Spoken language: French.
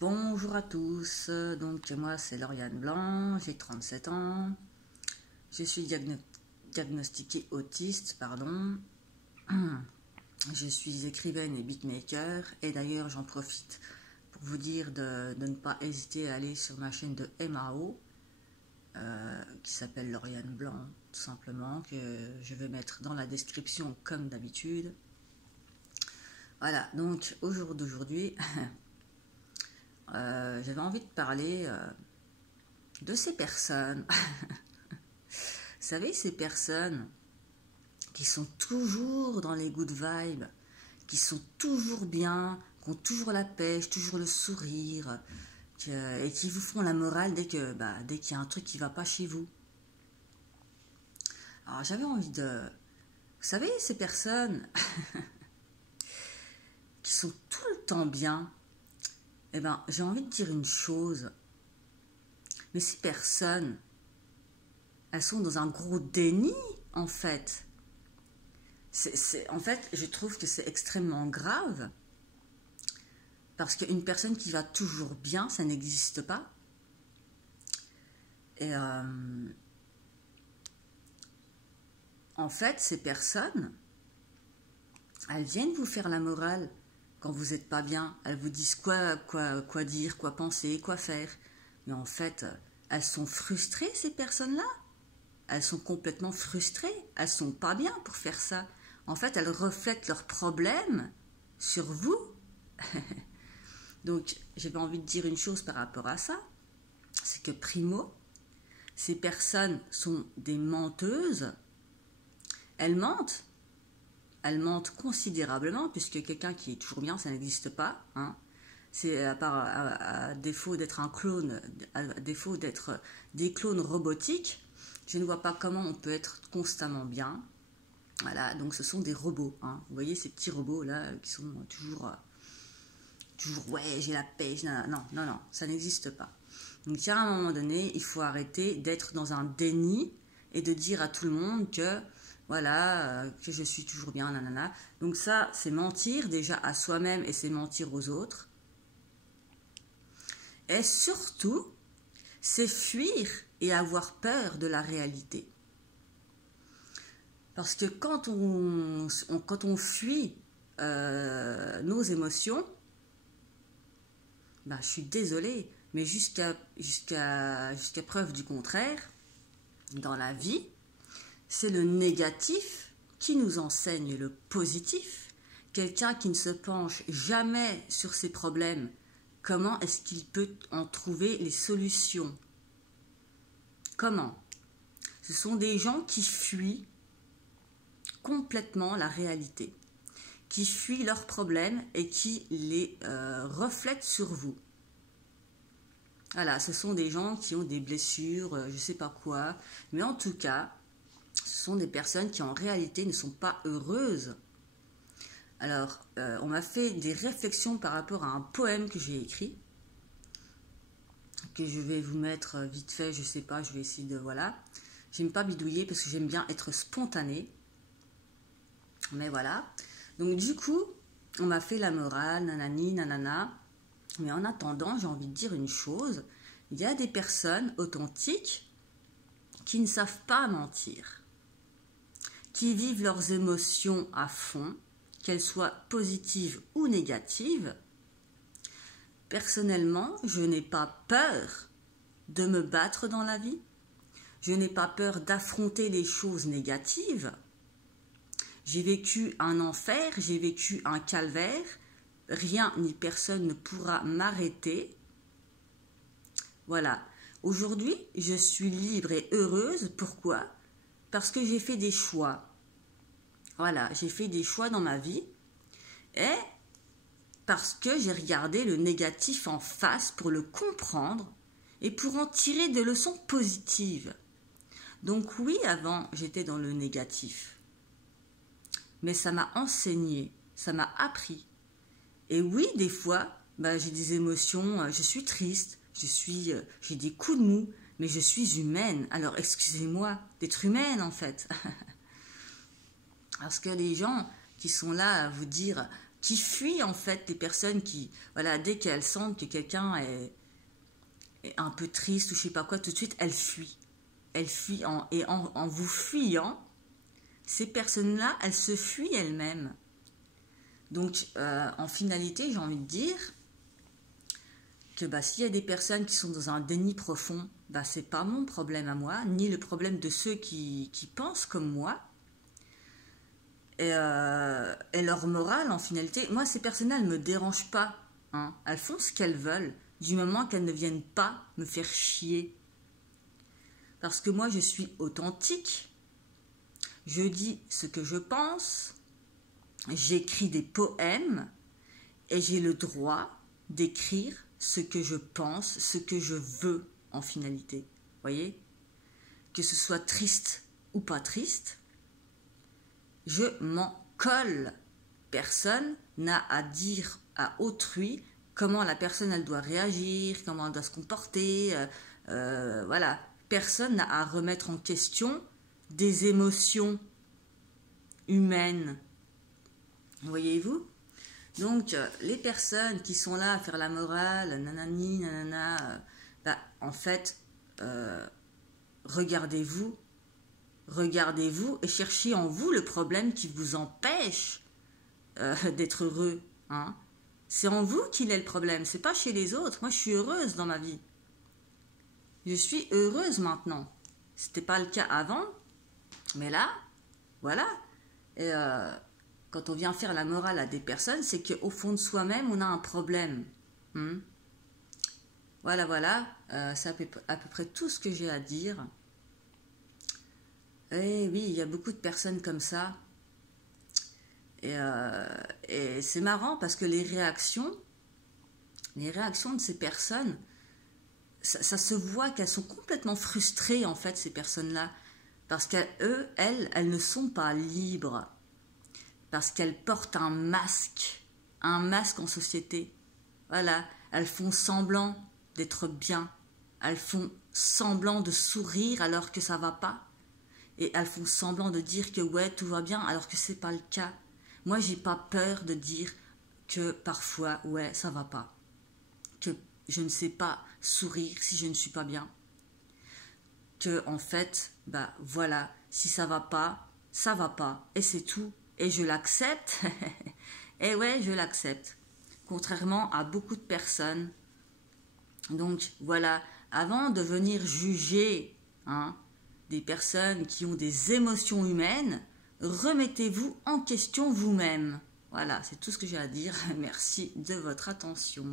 Bonjour à tous, donc moi c'est Lauriane Blanc, j'ai 37 ans, je suis diagnostiquée autiste, pardon. Je suis écrivaine et beatmaker et d'ailleurs j'en profite pour vous dire de ne pas hésiter à aller sur ma chaîne de MAO qui s'appelle Lauriane Blanc tout simplement, que je vais mettre dans la description comme d'habitude. Voilà, donc au jour d'aujourd'hui j'avais envie de parler de ces personnes. Vous savez, ces personnes qui sont toujours dans les good vibes, qui sont toujours bien, qui ont toujours la pêche, toujours le sourire, et qui vous font la morale dès qu'il y a un truc qui ne va pas chez vous. Alors j'avais envie de... Vous savez, ces personnes qui sont tout le temps bien, eh ben, j'ai envie de dire une chose. Mais ces personnes, elles sont dans un gros déni, en fait. En fait, je trouve que c'est extrêmement grave. Parce qu'une personne qui va toujours bien, ça n'existe pas. Et en fait, ces personnes, elles viennent vous faire la morale quand vous n'êtes pas bien. Elles vous disent quoi dire, quoi penser, quoi faire. Mais en fait, elles sont frustrées, ces personnes-là. Elles sont complètement frustrées. Elles sont pas bien pour faire ça. En fait, elles reflètent leurs problèmes sur vous. Donc, j'avais envie de dire une chose par rapport à ça. C'est que primo, ces personnes sont des menteuses. Elles mentent. Elles mentent considérablement, puisque quelqu'un qui est toujours bien, ça n'existe pas. Hein. C'est à défaut d'être un clone, à défaut d'être des clones robotiques, je ne vois pas comment on peut être constamment bien. Voilà, donc ce sont des robots. Hein. Vous voyez ces petits robots là qui sont toujours ouais, j'ai la pêche. Non, ça n'existe pas. Donc, à un moment donné, il faut arrêter d'être dans un déni et de dire à tout le monde que, voilà, que je suis toujours bien, nanana. Donc ça, c'est mentir déjà à soi-même et c'est mentir aux autres. Et surtout, c'est fuir et avoir peur de la réalité. Parce que quand on fuit nos émotions, je suis désolée, mais jusqu'à preuve du contraire, dans la vie, c'est le négatif qui nous enseigne le positif. Quelqu'un qui ne se penche jamais sur ses problèmes, comment est-ce qu'il peut en trouver les solutions? Comment? Ce sont des gens qui fuient complètement la réalité, qui fuient leurs problèmes et qui les reflètent sur vous. Voilà, ce sont des gens qui ont des blessures, je ne sais pas quoi, mais en tout cas, ce sont des personnes qui en réalité ne sont pas heureuses. Alors, on m'a fait des réflexions par rapport à un poème que j'ai écrit, que je vais vous mettre vite fait, je ne sais pas, je vais essayer de... Voilà. J'aime pas bidouiller parce que j'aime bien être spontanée. Mais voilà. Donc du coup, on m'a fait la morale, nanani, nanana. Mais en attendant, j'ai envie de dire une chose. Il y a des personnes authentiques qui ne savent pas mentir, qui vivent leurs émotions à fond, qu'elles soient positives ou négatives. Personnellement, je n'ai pas peur de me battre dans la vie. Je n'ai pas peur d'affronter les choses négatives. J'ai vécu un enfer, j'ai vécu un calvaire. Rien ni personne ne pourra m'arrêter. Voilà. Aujourd'hui, je suis libre et heureuse. Pourquoi? Parce que j'ai fait des choix. Voilà, j'ai fait des choix dans ma vie. Et parce que j'ai regardé le négatif en face pour le comprendre et pour en tirer des leçons positives. Donc oui, avant, j'étais dans le négatif. Mais ça m'a enseigné, ça m'a appris. Et oui, des fois, j'ai des émotions, je suis triste, j'ai des coups de mou, mais je suis humaine. Alors, excusez-moi d'être humaine, en fait. Parce que les gens qui sont là à vous dire qui fuient en fait les personnes qui, voilà, dès qu'elles sentent que quelqu'un est un peu triste ou je sais pas quoi, tout de suite, elles fuient. Elles fuient en vous fuyant, ces personnes-là, elles se fuient elles-mêmes. Donc, en finalité, j'ai envie de dire que s'il y a des personnes qui sont dans un déni profond, c'est pas mon problème à moi, ni le problème de ceux qui pensent comme moi. Et leur morale, en finalité, moi, ces personnes-là, elles ne me dérangent pas. Hein. Elles font ce qu'elles veulent, du moment qu'elles ne viennent pas me faire chier. Parce que moi, je suis authentique. Je dis ce que je pense. J'écris des poèmes. Et j'ai le droit d'écrire ce que je pense, ce que je veux, en finalité. Voyez ? Que ce soit triste ou pas triste, je m'en colle. Personne n'a à dire à autrui comment la personne elle doit réagir, comment elle doit se comporter. Voilà. Personne n'a à remettre en question des émotions humaines. Voyez-vous ? Donc, les personnes qui sont là à faire la morale, nanani, nanana, en fait, regardez-vous et cherchez en vous le problème qui vous empêche d'être heureux. Hein. C'est en vous qu'il est le problème, c'est pas chez les autres. Moi, je suis heureuse dans ma vie. Je suis heureuse maintenant. C'était pas le cas avant, mais là, voilà. Et quand on vient faire la morale à des personnes, c'est qu'au fond de soi-même, on a un problème. Voilà. C'est à peu près tout ce que j'ai à dire. Et oui, il y a beaucoup de personnes comme ça. Et c'est marrant parce que les réactions de ces personnes, ça se voit qu'elles sont complètement frustrées, en fait, ces personnes-là. Parce qu'elles ne sont pas libres. Parce qu'elles portent un masque en société. Voilà, elles font semblant d'être bien. Elles font semblant de sourire alors que ça va pas. Et elles font semblant de dire que ouais, tout va bien alors que c'est pas le cas. Moi, j'ai pas peur de dire que parfois, ouais, ça va pas. Que je ne sais pas sourire si je ne suis pas bien. Que en fait, voilà, si ça va pas, et c'est tout. Et je l'accepte. Et ouais, je l'accepte. Contrairement à beaucoup de personnes. Donc voilà, avant de venir juger des personnes qui ont des émotions humaines, remettez-vous en question vous-même. Voilà, c'est tout ce que j'ai à dire. Merci de votre attention.